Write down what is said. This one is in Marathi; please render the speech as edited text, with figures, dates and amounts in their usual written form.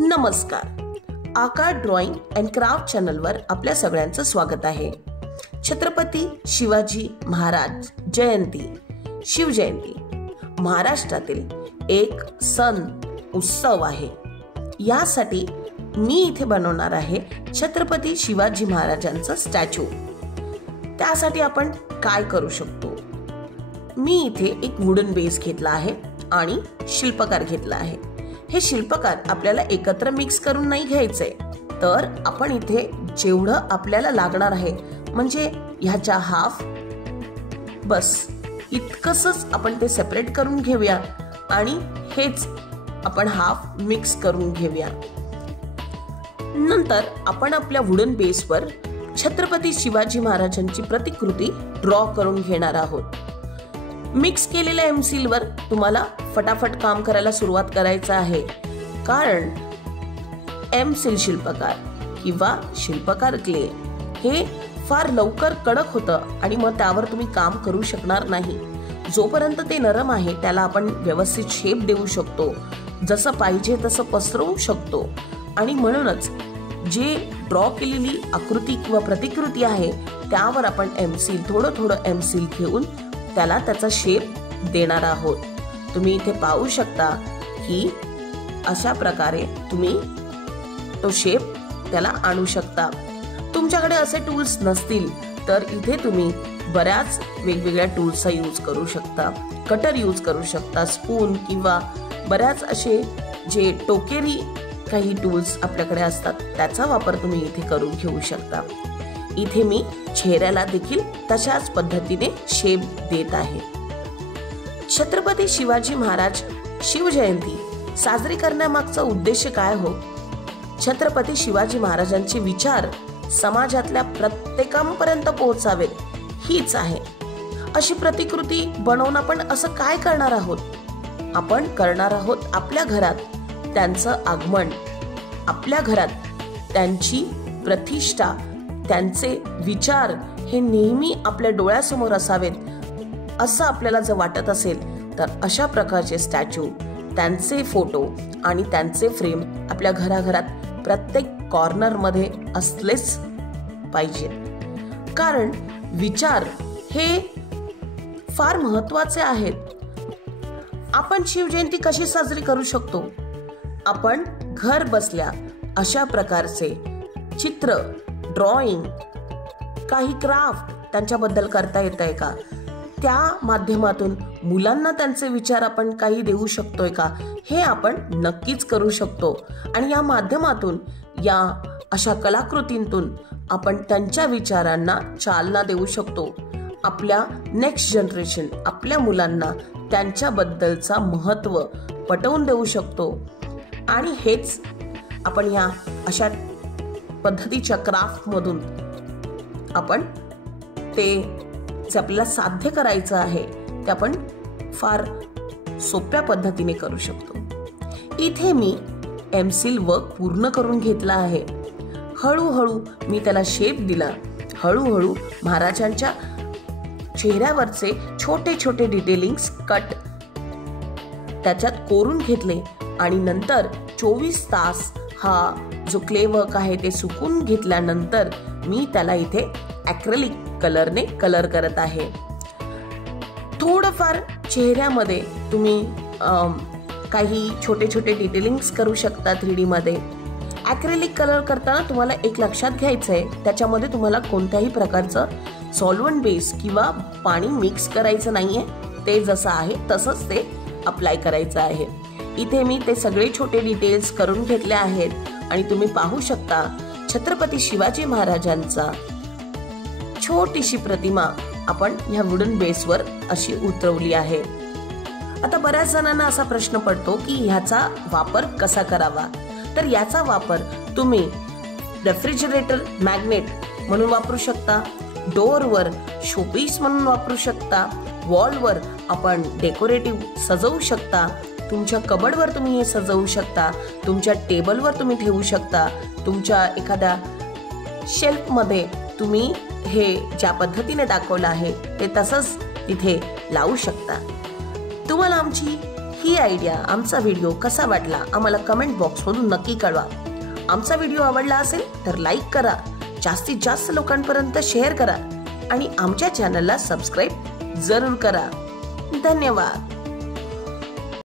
नमस्कार. आकार ड्रॉइंग अँड क्राफ्ट चॅनलवर आपल्या सगळ्यांचं स्वागत आहे. छत्रपती शिवाजी महाराज जयंती, शिवजयंती महाराष्ट्रातील एक सण उत्सव आहे. यासाठी मी इथे बनवणार आहे छत्रपती शिवाजी महाराजांचं स्टॅच्यू. त्यासाठी आपण काय करू शकतो? मी इथे एक वुडन बेस घेतला आहे आणि शिल्पकार घेतला आहे. हे शिल्पकार आपल्याला एकत्र मिक्स करून नाही घ्यायचंय, तर आपण इथे जेवढं आपल्याला लागणार आहे म्हणजे ह्याच्या हाफ बस इतकंच आपण ते सेपरेट करून घेऊया आणि हेच आपण हाफ मिक्स करून घेऊया. नंतर आपण आपल्या वुडन बेसवर छत्रपती शिवाजी महाराजांची प्रतिकृती ड्रॉ करून घेणार आहोत. मिक्स केलेल्या एमसीलवर तुम्हाला फटाफट काम करायला सुरुवात करायचं आहे, कारण एमसील शिल्पकार किंवा शिल्पकार क्ले हे फार लवकर कडक होतं आणि मग त्यावर तुम्ही काम करू शकणार नाही. जोपर्यंत ते नरम आहे त्याला आपण व्यवस्थित शेप देऊ शकतो, जसं पाहिजे तसं पसरवू शकतो. आणि म्हणूनच जे ड्रॉ केलेली आकृती किंवा प्रतिकृती आहे त्यावर आपण एमसील थोडं एमसील घेऊन त्याला त्याचा शेप देणार आहोत. तुम्ही इथे पाहू शकता की अशा प्रकारे तुम्ही तो शेप त्याला आणू शकता. तुमच्याकडे असे टूल्स नसतील तर इथे तुम्ही बऱ्याच वेगवेगळ्या टूल्सचा यूज करू शकता. कटर यूज करू शकता, स्पून किंवा बऱ्याच असे जे टोकेरी काही टूल्स आपल्याकडे असतात त्याचा वापर तुम्ही इथे करून घेऊ शकता. इथे मी चेहऱ्याला देखील तशाच पद्धतीने शेप देत आहे. छत्रपती शिवाजी महाराज शिवजयंती साजरी करण्यामागचा उद्देश काय हो? छत्रपती शिवाजी महाराजांचे विचार समाजातल्या प्रत्येकापर्यंत पोहोचावेत हीच आहे. अशी प्रतिकृती बनवून आपण असं काय करणार आहोत? आपण करणार आहोत आपल्या घरात त्यांचं आगमन, आपल्या घरात त्यांची प्रतिष्ठा, त्यांचे विचार हे नेहमी आपल्या डोळ्यासमोर असावेत असं आपल्याला जर वाटत असेल तर अशा प्रकारचे स्टॅच्यू, त्यांचे फोटो आणि त्यांचे फ्रेम आपल्या घराघरात प्रत्येक कॉर्नरमध्ये असलेच पाहिजे. कारण विचार हे फार महत्वाचे आहेत. आपण शिवजयंती कशी साजरी करू शकतो? आपण घर बसल्या अशा प्रकारचे चित्र, ड्रॉइंग, काही क्राफ्ट त्यांच्याबद्दल करता येत आहे का? त्या माध्यमातून मुलांना त्यांचे विचार आपण काही देऊ शकतोय का? हे आपण नक्कीच करू शकतो. आणि या माध्यमातून, या अशा कलाकृतींतून आपण त्यांच्या विचारांना चालना देऊ शकतो. आपल्या नेक्स्ट जनरेशन, आपल्या मुलांना त्यांच्याबद्दलचा महत्त्व पटवून देऊ शकतो. आणि हेच आपण या अशा पद्धतीच्या क्राफ्टमधून आपण ते जे आपल्याला साध्य करायचं आहे ते आपण फार सोप्या पद्धतीने करू शकतो. इथे मी एमसील वर्क पूर्ण करून घेतला आहे. हळूहळू मी त्याला शेप दिला. हळूहळू महाराजांच्या चेहऱ्यावरचे छोटे छोटे डिटेलिंग्स कट त्याच्यात कोरून घेतले आणि नंतर 24 तास हा जो क्ले वर्क आहे ते सुकून घेतल्यानंतर मी त्याला इथे ॲक्रेलिक कलरने कलर करत आहे. थोडंफार चेहऱ्यामध्ये तुम्ही काही छोटे छोटे डिटेलिंग्स करू शकता 3D मध्ये. ॲक्रेलिक कलर करताना तुम्हाला एक लक्षात घ्यायचं आहे, त्याच्यामध्ये तुम्हाला कोणत्याही प्रकारचं सॉल्व्हंट बेस किंवा पाणी मिक्स करायचं नाहीये. ते जसं आहे तसंच ते अप्लाय करायचं आहे. इथे मी ते सगळे छोटे डिटेल्स करून घेतले आहेत आणि तुम्ही पाहू शकता छत्रपती शिवाजी महाराजांचा छोटीशी प्रतिमा आपण ह्या वुडन बेसवर अशी उतरवली आहे. आता बऱ्याच जणांना असा प्रश्न पडतो की ह्याचा वापर कसा करावा? तर याचा वापर तुम्ही रेफ्रिजरेटर मॅग्नेट म्हणून वापरू शकता, डोअरवर शोपीस म्हणून वापरू शकता, वॉलवर आपण डेकोरेटिव्ह सजवू शकता, तुमच्या कबडवर तुम्ही हे सजवू शकता, तुमच्या टेबलवर तुम्ही ठेवू शकता, तुमच्या एखाद्या शेल्फमध्ये तुम्ही हे ज्या पद्धतीने दाखवलं आहे ते तसंच तिथे लावू शकता. तुम्हाला आमची ही आयडिया, आमचा व्हिडिओ कसा वाटला आम्हाला कमेंट बॉक्समधून नक्की कळवा. आमचा व्हिडिओ आवडला असेल तर लाईक करा, जास्तीत जास्त लोकांपर्यंत शेअर करा आणि आमच्या चॅनलला सबस्क्राईब जरूर करा. धन्यवाद.